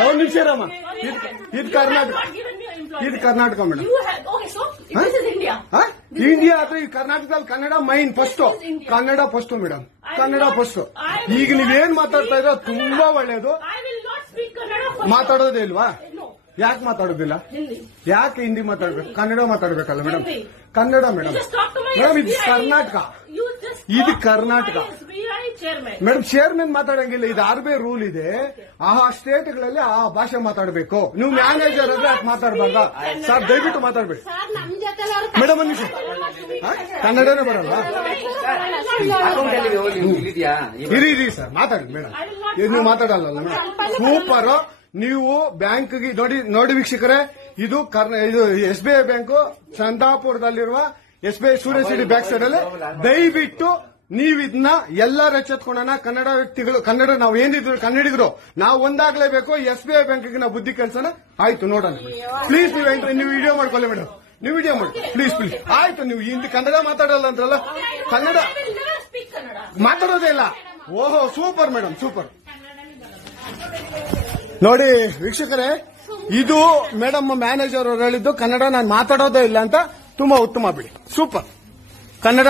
ಒಂದು ನಿಮಿಷ ಇರಮ್ಮ. ಇದು ಕರ್ನಾಟಕ, ಇದು ಕರ್ನಾಟಕ ಮೇಡಮ್. ಇಂಡಿಯಾ ಅಥವಾ ಈ ಕರ್ನಾಟಕದಲ್ಲಿ Kannada main first, Kannada first madam, Kannada first. ಈಗ ನೀವೇನ್ ಮಾತಾಡ್ತಾ ಇರೋ ತುಂಬಾ ಒಳ್ಳೇದು. ಮಾತಾಡೋದೇ ಇಲ್ವಾ? ಯಾಕೆ ಮಾತಾಡೋದಿಲ್ಲ? ಯಾಕೆ ಹಿಂದಿ ಮಾತಾಡ್ಬೇಕು? ಕನ್ನಡ ಮಾತಾಡ್ಬೇಕಲ್ಲ ಮೇಡಮ್? ಕನ್ನಡ ಮೇಡಮ್. ಮೇಡಮ್ ಇದು ಕರ್ನಾಟಕ, ಇದು ಕರ್ನಾಟಕ ಮೇಡಮ್. ಚೇರ್ಮನ್ ಮಾತಾಡಂಗಿಲ್ಲ, ಇದು RBI ರೂಲ್ ಇದೆ. ಆ ಸ್ಟೇಟ್ಗಳಲ್ಲಿ ಆ ಭಾಷೆ ಮಾತಾಡಬೇಕು. ನೀವು ಮ್ಯಾನೇಜರ್ ಆದ್ರೆ ಅಷ್ಟು ಮಾತಾಡಬಾರ್ದ ಸರ್? ದಯವಿಟ್ಟು ಮಾತಾಡ್ಬೇಡಿ ಮೇಡಮ್. ಒಂದು ನಿಮಿಷ, ಕನ್ನಡನೇ ಬರಲ್ಲ? ಇರಿ ಸರ್, ಮಾತಾಡಿ ಮೇಡಮ್. ನೀವು ಮಾತಾಡಲ್ಲ ಮೇಡಮ್. ಸೂಪರ್. ನೀವು ಬ್ಯಾಂಕ್ಗೆ ನೋಡಿ ವೀಕ್ಷಕರೇ, ಇದು SBI ಬ್ಯಾಂಕ್ ಚಂದಾಪುರದಲ್ಲಿರುವ SBI ಸೂರ್ಯ ಸಿಟಿ ಬ್ಯಾಕ್ ಸೈಡ್ ಅಲ್ಲಿ. ದಯವಿಟ್ಟು ನೀವು ಇದನ್ನ ಎಲ್ಲರ ಎಚ್ಚೆತ್ಕೊಳ್ಳೋಣ. ಕನ್ನಡ ವ್ಯಕ್ತಿಗಳು, ಕನ್ನಡ ನಾವು ಏನಿದ್ರು ಕನ್ನಡಿಗರು ನಾವು ಒಂದಾಗ್ಲೇಬೇಕು. SBI ಬ್ಯಾಂಕ್ಗೆ ನಾವು ಬುದ್ಧಿ ಕಲ್ಸೋಣ. ಆಯ್ತು, ನೋಡೋಣ ಪ್ಲೀಸ್. ನೀವು ವಿಡಿಯೋ ಮಾಡ್ಕೊಳ್ಳಿ ಮೇಡಮ್, ನೀವು ವಿಡಿಯೋ ಮಾಡಿ ಪ್ಲೀಸ್ ಪ್ಲೀಸ್. ಆಯ್ತು, ನೀವು ಹಿಂದಿ ಕನ್ನಡ ಮಾತಾಡಲ್ಲ ಅಂದ್ರಲ್ಲ, ಕನ್ನಡ ಮಾತಾಡೋದೇ ಇಲ್ಲ. ಓಹೋ, ಸೂಪರ್ ಮೇಡಮ್, ಸೂಪರ್. ನೋಡಿ ವೀಕ್ಷಕರೇ, ಇದು ಮೇಡಮ್ ಮ್ಯಾನೇಜರ್ ಅವರು ಹೇಳಿದ್ದು ಕನ್ನಡ ನಾನು ಮಾತಾಡೋದೇ ಇಲ್ಲ ಅಂತ. ತುಂಬಾ ಉತ್ತಮ ಬಿಡಿ, ಸೂಪರ್. ಕನ್ನಡ